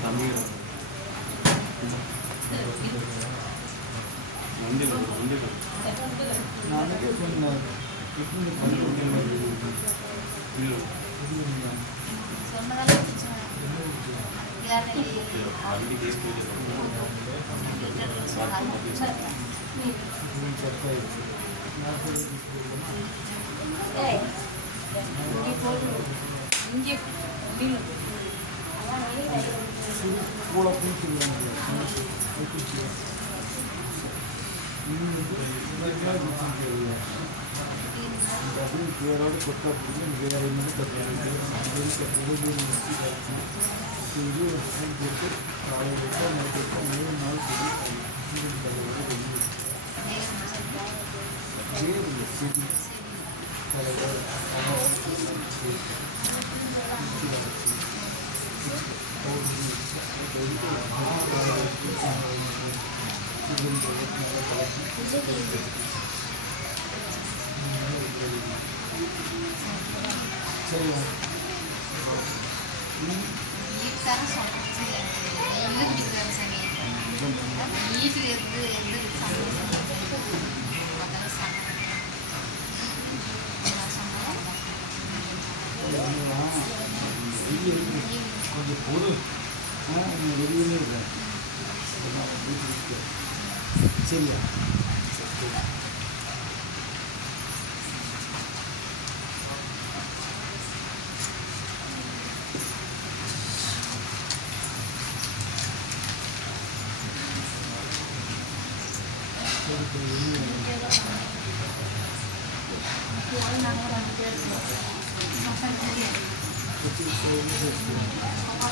단무기라고. 언제 먹어? Sırı Volap'ını kullanıyor. Bakıcıya. 오늘 சரியா சரி, சரி,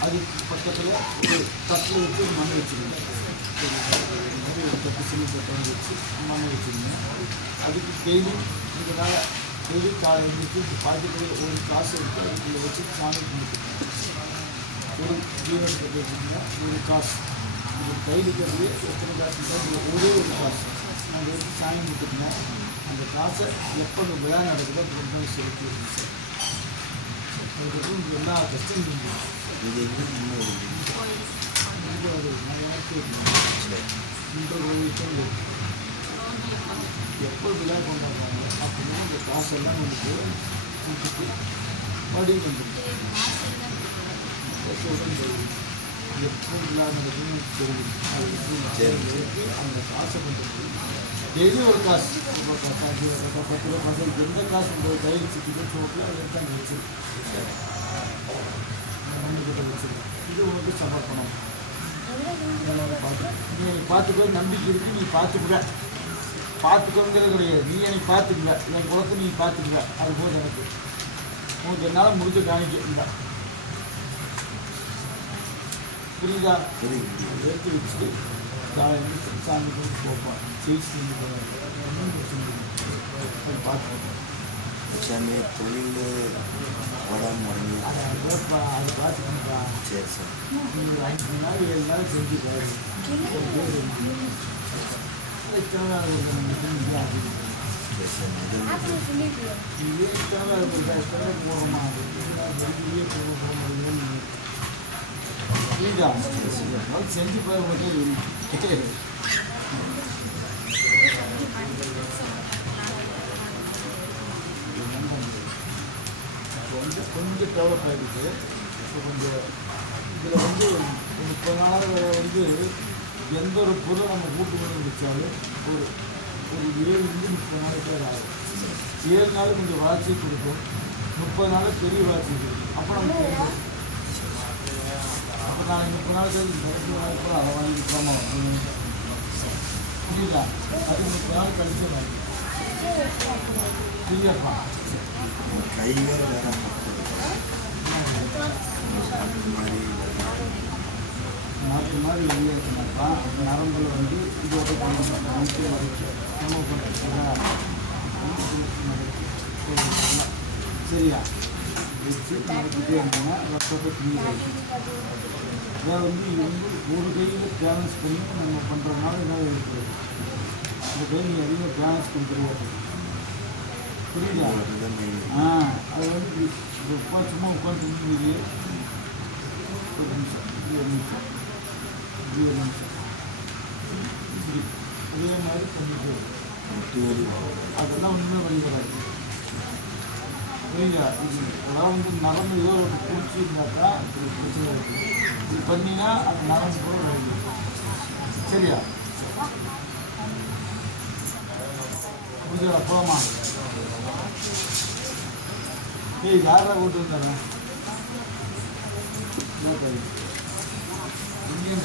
வச்சுட்டீங்களா அதுக்கு பக்கத்தில் ஒரு தட்டில் வச்சு ஒரு மண் வச்சுருங்க மாதிரி ஒரு தட்டு சின்ன தட்டை வச்சு மண் வச்சுருங்க அதுக்கு டெய்லி இதனால் டெய்லி காலை எழுந்திரிச்சு பாக்கெட்டில் ஒரு காசு எடுத்து அதுக்குள்ளே வச்சு சாமி கும்பிட்டுருங்க ஒரு ஜீவன் வச்சுருந்தா ஒரு காசு இது கையில் எத்தனை காசு இருந்தால் ஒரே ஒரு காசு நான் அதை வச்சு சாமி கும்பிட்டுருந்தேன் அந்த காசை எப்போ அந்த விழா நடக்குதோ அப்போ கொண்டு செலுத்தி விடுங்க சார் அதுக்கப்புறம் உங்களுக்கு எல்லா கஷ்டம் இது எப்போ விழா கொண்டாடுறாங்க அப்படின்னா இந்த காசெல்லாம் வந்து மறுபடியும் வந்துடும் எப்போ விழா நடக்குதுன்னு தெரியும் அது அந்த காசை கொண்டு டெய்லி ஒரு காசு பத்து ரூபா பத்து எந்த காசு உங்கள் கையில் சிக்கிட்டு சோப்பில் அதை எடுத்து வச்சிருக்கு கிட்ட வச்சிருக்கு இது உனக்கு சமர்ப்பணம் நீ என்னை பார்த்துக்கோ நம்பிக்கை இருக்கு நீ பார்த்துக்குற பார்த்துக்கோங்கிறது கிடையாது. நீ எனக்கு பார்த்துக்கல என் குளத்தை நீ பார்த்துக்கல அது போது எனக்கு. உனக்கு என்னால் முடிஞ்ச காணிக்க இல்லை புரியுதா? எடுத்து வச்சுட்டு சாமி கொண்டு போப்பான் ஜெயிச்சு பார்த்து சென்னை தொழில் உடம்பு முடங்கி அதை அதப்பா சரி. சார் நீங்கள் அஞ்சு நாள் ஏழு நாள் செஞ்சு செஞ்சு பாருங்க நாள் ஒரு நிமிஷம் ஆகுது சரி சார் இது இதே எத்தனை நாள் ஒரு எத்தனை நாள் போகிறோமா வெளியே போகிறோம் புரியுதா அதனால செஞ்சு பாரு மட்டும் தெரியும் இப்போ வந்து கொஞ்சம் டெவலப் ஆகிடுச்சு இப்போ கொஞ்சம் இதில் வந்து முப்பது நாள் வந்து எந்த ஒரு பொருள் நம்ம கூட்டு பண்ணி வச்சாலும் ஒரு ஒரு ஏழுலேருந்து முப்பது நாளைக்கு ஆகும் ஏழு நாள் கொஞ்சம் வளர்ச்சி கொடுக்கும் முப்பது நாள் பெரிய வளர்ச்சி கொடுக்கும் அப்போ நமக்கு தெரியும் அப்போ நான் முப்பது நாள் கழிச்சு கடைசி நாள் கூட அதை வாங்கிக்கலாமா புரியுதா அது முப்பது நாள் கழிச்சு வாங்கி புரியாப்பா கைகள் சரியா வச்சு நடத்திட்டே இருந்தோம்னா ரத்தத்தை கிளியர் அதை வந்து இது வந்து ஒரு கையில் பேலன்ஸ் பண்ணி நம்ம பண்ணுறதுனால என்ன இருக்குது அந்த கை அதிகமாக பேலன்ஸ் பண்ணுறது புரியுதா ஆ அது வந்து இப்படி உட்காந்து சும்மா நிமிஷம் இது ஒரு நிமிஷம் இப்படி அதே மாதிரி பண்ணிட்டு வரும். முட்டு வலி அதெல்லாம் ஒன்றுமே பண்ணிக்கிறாரு புரியுதா? இதெல்லாம் வந்து நரம்பு ஏதோ ஒரு பிடிச்சிருந்தாக்கா இப்படி பிரச்சனை இருக்குது இது பண்ணினா அது நரம்பு கூட வருது சரியா? புரியுதா? போகலாமா ஏய் யாரா கூட்டு வந்தாரா இந்தியன்